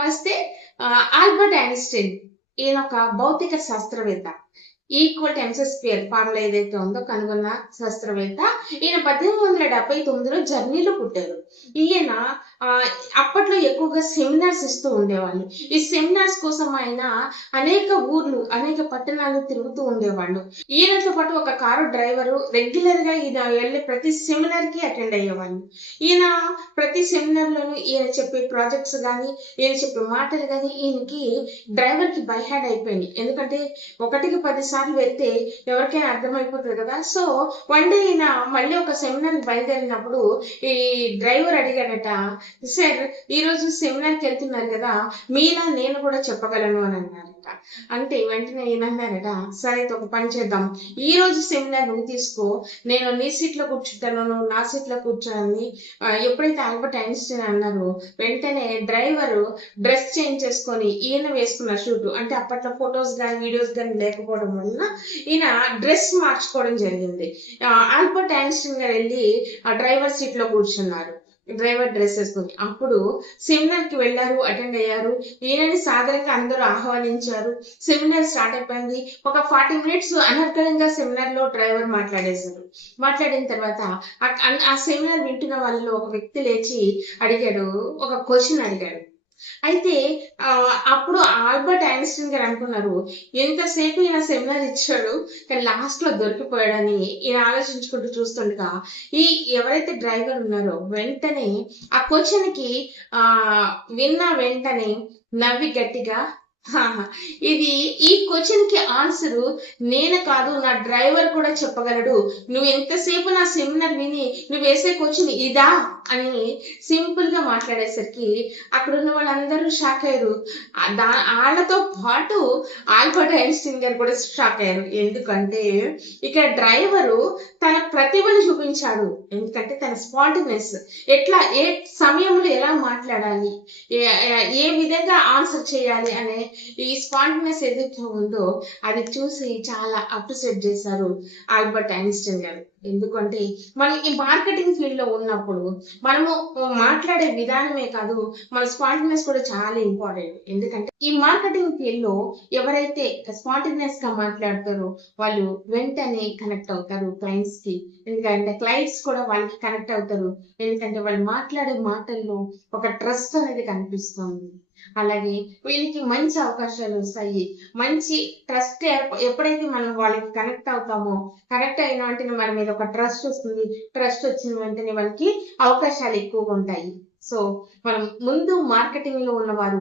నమస్తే. Albert Einstein ఈయన ఒక భౌతిక శాస్త్రవేత్త. Equal to MC square formula ఏదైతే ఉందో కనుగొన్న శాస్త్రవేత్త. ఈయన 1879లో జర్మనీలో పుట్టారు. ఈయన అప్పట్లో ఎక్కువగా సెమినార్స్ ఇస్తూ ఉండేవాళ్ళు. ఈ సెమినార్స్ కోసం ఆయన అనేక ఊర్లు, అనేక పట్టణాలు తిరుగుతూ ఉండేవాళ్ళు. ఈయనతో పాటు ఒక కారు డ్రైవరు రెగ్యులర్ గా ఈయన వెళ్ళే ప్రతి సెమినార్ కి అటెండ్ అయ్యేవాళ్ళు. ఈయన ప్రతి సెమినార్ లోనూ ఈయన చెప్పే ప్రాజెక్ట్స్ కానీ, ఈయన చెప్పే మాటలు కానీ ఈయనకి డ్రైవర్ కి బై హ్యాండ్ అయిపోయింది. ఎందుకంటే 1కి 10 సార్లు వెళ్తే ఎవరికైనా అర్థమైపోతుంది కదా. సో వన్ డే ఈయన మళ్ళీ ఒక సెమినార్ బయలుదేరినప్పుడు ఈ డ్రైవర్ అడిగాడట, సార్ ఈ రోజు సెమినార్ కి వెళ్తున్నారు కదా, మీలా నేను కూడా చెప్పగలను అని అన్నారట. అంటే వెంటనే ఏమన్నారట, సరే ఒక పని చేద్దాం, ఈ రోజు సెమినార్ నువ్వు తీసుకో, నేను నీ సీట్ లో కూర్చుంటాను, నువ్వు నా సీట్ లో కూర్చోని. ఎప్పుడైతే ఆల్బర్ట్ ఐన్స్టీన్ అన్నారో వెంటనే డ్రైవరు డ్రెస్ చేంజ్ చేసుకొని ఈయన వేసుకున్న షూట్, అంటే అప్పట్లో ఫొటోస్ కానీ వీడియోస్ కానీ లేకపోవడం వలన ఈయన డ్రెస్ మార్చుకోవడం జరిగింది. ఆల్బర్ట్ ఐన్స్టీన్ గారు వెళ్ళి ఆ డ్రైవర్ సీట్ లో కూర్చున్నారు, డ్రైవర్ డ్రెస్ వేసుకుని. అప్పుడు సెమినార్ కి వెళ్ళారు, అటెండ్ అయ్యారు. ఈయనని సాధారణంగా అందరూ ఆహ్వానించారు. సెమినార్ స్టార్ట్ అయిపోయింది. ఒక 40 మినిట్స్ అనర్గళంగా సెమినార్ లో డ్రైవర్ మాట్లాడేశారు. మాట్లాడిన తర్వాత ఆ సెమినార్ వింటున్న వాళ్ళలో ఒక వ్యక్తి లేచి అడిగాడు, ఒక క్వశ్చన్ అడిగాడు. అయితే అప్పుడు ఆల్బర్ట్ ఐన్స్టీన్ గారు అనుకున్నారు, ఎంతసేపు ఈయన సెమినార్ ఇచ్చాడు కానీ లాస్ట్ లో దొరికిపోయాడని ఈయన ఆలోచించుకుంటూ చూస్తుండగా ఈ ఎవరైతే డ్రైవర్ ఉన్నారో వెంటనే ఆ క్వశ్చన్ కి విన్న వెంటనే నవ్వి గట్టిగా, ఈ క్వశ్చన్ కి ఆన్సర్ నేను కాదు, నా డ్రైవర్ కూడా చెప్పగలడు, నువ్వు ఎంతసేపు నా సెమినార్ విని నువ్వు వేసే క్వశ్చన్ ఇదా అని సింపుల్ గా మాట్లాడేసరికి అక్కడ ఉన్న వాళ్ళందరూ షాక్ అయ్యారు. వాళ్ళతో పాటు ఆల్బర్ట్ ఐన్స్టీన్ గారు కూడా షాక్ అయ్యారు. ఎందుకంటే ఇక్కడ డ్రైవరు తన ప్రతిభను చూపించాడు. ఎందుకంటే తన స్పాంటినెస్, ఎట్లా ఏ సమయంలో ఎలా మాట్లాడాలి, ఏ విధంగా ఆన్సర్ చేయాలి అనే ఈ స్పాంటినెస్ ఏదైతే ఉందో అది చూసి చాలా అప్రిషియేట్ చేశారు ఆల్బర్ట్ ఐన్స్టీన్ గారు. ఎందుకంటే మనం ఈ మార్కెటింగ్ ఫీల్డ్ లో ఉన్నప్పుడు మనము మాట్లాడే విధానమే కాదు, మన స్పాంటినెస్ కూడా చాలా ఇంపార్టెంట్. ఎందుకంటే ఈ మార్కెటింగ్ ఫీల్డ్ లో ఎవరైతే స్పాంటినెస్ గా మాట్లాడతారో వాళ్ళు వెంటనే కనెక్ట్ అవుతారు క్లయింట్స్ కి. ఎందుకంటే క్లయింట్స్ కూడా వాళ్ళకి కనెక్ట్ అవుతారు. ఎందుకంటే వాళ్ళు మాట్లాడే మాటల్లో ఒక ట్రస్ట్ అనేది కనిపిస్తుంది. అలాగే వీళ్ళకి మంచి అవకాశాలు వస్తాయి. మంచి ట్రస్ట్ ఎప్పుడైతే మనం వాళ్ళకి కనెక్ట్ అవుతామో, కనెక్ట్ అయిన వెంటనే మన మీద ఒక ట్రస్ట్ వస్తుంది. ట్రస్ట్ వచ్చిన వెంటనే వాళ్ళకి అవకాశాలు ఎక్కువగా ఉంటాయి. సో మనం ముందు మార్కెటింగ్ లో ఉన్నవారు